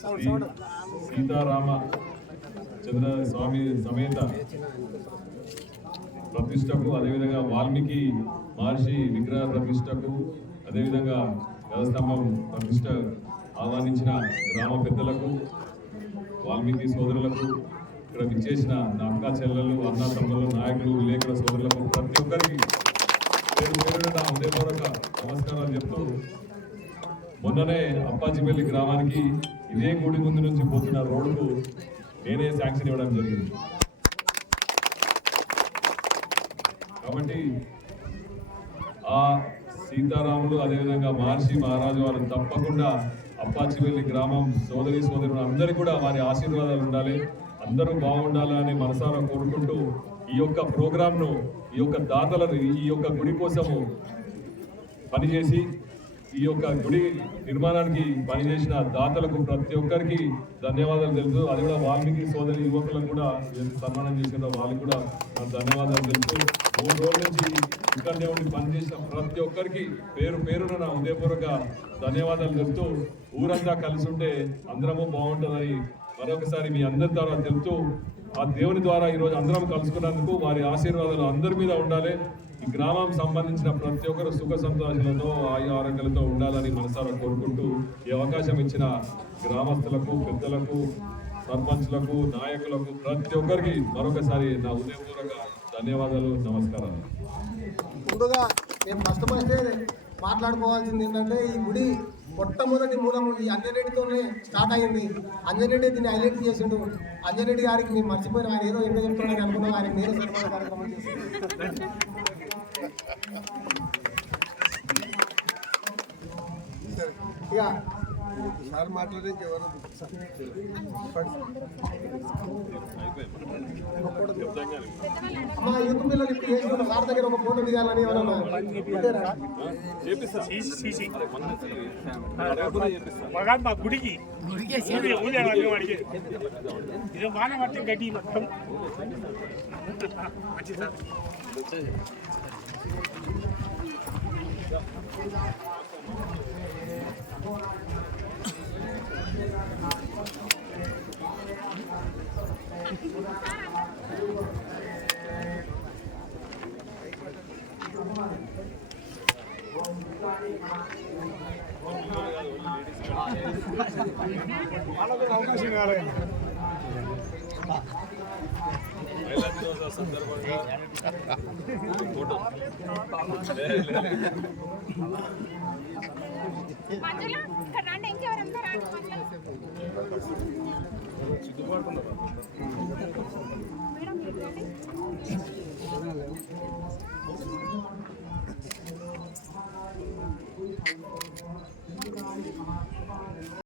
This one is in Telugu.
శ్రీ సీతారామ చంద్ర స్వామి సమేత ప్రతిష్టకు అదేవిధంగా వాల్మీకి మహర్షి విగ్రహ ప్రతిష్టకు అదేవిధంగా వ్యవస్థాపం ప్రతిష్ట ఆహ్వానించిన గ్రామ పెద్దలకు వాల్మీకి సోదరులకు ఇక్కడ విచ్చేసిన నా అక్క చెల్లెలు అన్న తమ్ముళ్ళు నాయకులు విలేకరుల సోదరులకు ప్రతి ఒక్కరికి పేరు నా హృదయపూర్వక నమస్కారాలు చెప్తూ మొన్ననే అప్పాజిపల్లి గ్రామానికి ఇదే గుడి ముందు నుంచి పోతున్న రోడ్డుకు నేనే శాంక్షన్ ఇవ్వడం జరిగింది. కాబట్టి ఆ సీతారాములు అదేవిధంగా మహర్షి మహారాజు వారు తప్పకుండా అప్పాచిపల్లి గ్రామం సోదరి సోదరులు అందరికీ కూడా వారి ఆశీర్వాదాలు ఉండాలి. అందరూ బాగుండాలని మనసారా కోరుకుంటూ ఈ యొక్క ప్రోగ్రాంను ఈ యొక్క దాతలను ఈ యొక్క గుడి కోసము పనిచేసి ఈ యొక్క గుడి నిర్మాణానికి పనిచేసిన దాతలకు ప్రతి ఒక్కరికి ధన్యవాదాలు తెలుసు అది కూడా వాల్మీకి సోదరి యువకులకు కూడా సన్మానం చేసిన వాళ్ళకి కూడా నాకు ధన్యవాదాలు తెలుసు మూడు రోజుల నుంచి ఇక్కడనే ఉండి పనిచేసిన ప్రతి ఒక్కరికి పేరు పేరున నా హృదయపూర్వక ధన్యవాదాలు తెలుపుతూ ఊరంతా కలిసి ఉంటే అందరము బాగుంటుందని మరొకసారి మీ అందరి ద్వారా తెలుపుతూ ఆ దేవుని ద్వారా ఈరోజు అందరం కలుసుకున్నందుకు వారి ఆశీర్వాదాలు అందరి మీద ఉండాలి. ఈ గ్రామం సంబంధించిన ప్రతి ఒక్కరు సుఖ సంతోషాలతో ఆయు ఆరోగ్యాలతో ఉండాలని మనసారా కోరుకుంటూ ఈ అవకాశం ఇచ్చిన గ్రామస్తులకు పెద్దలకు సర్పంచ్లకు నాయకులకు ప్రతి ఒక్కరికి మరొకసారి నా ఉదయపూర్వక ధన్యవాదాలు నమస్కారాలు. ముందుగా నేను ఫస్ట్ ఫస్ట్ మాట్లాడుకోవాల్సింది ఏంటంటే ఈ గుడి మొట్టమొదటి మూలం ఈ అంజరెడ్డితోనే స్టార్ట్ అయింది అంజనేడి దీన్ని హైలైట్ చేసిండు. అంజనేడి గారికి నేను మర్చిపోయిన ఆయన ఏదో ఎంత చెప్తున్నాను అనుకున్నాను ఆయన నేను సన్మాన కార్యక్రమం ఇక సార్ మాట్లాడేందుకు ఎవరు అమ్మా యూత్ పిల్లలు ఇప్పుడు చేసుకున్న సార్ దగ్గర ఒక ఫోటో దిగాలని ఎవరన్నా పెట్టారా? మగాడు మా గుడికి ఊరే ఊరే వాళ్ళు వాడికి ఇది వాన పట్టి గడ్డి మొత్తం మంచి సార్ అవకాశం కావాలి సందర్భంగా ఫోటో మధ్యలో ఇక్కడ రండి ఇంకెవరంతా రండి మధ్యలో మేడం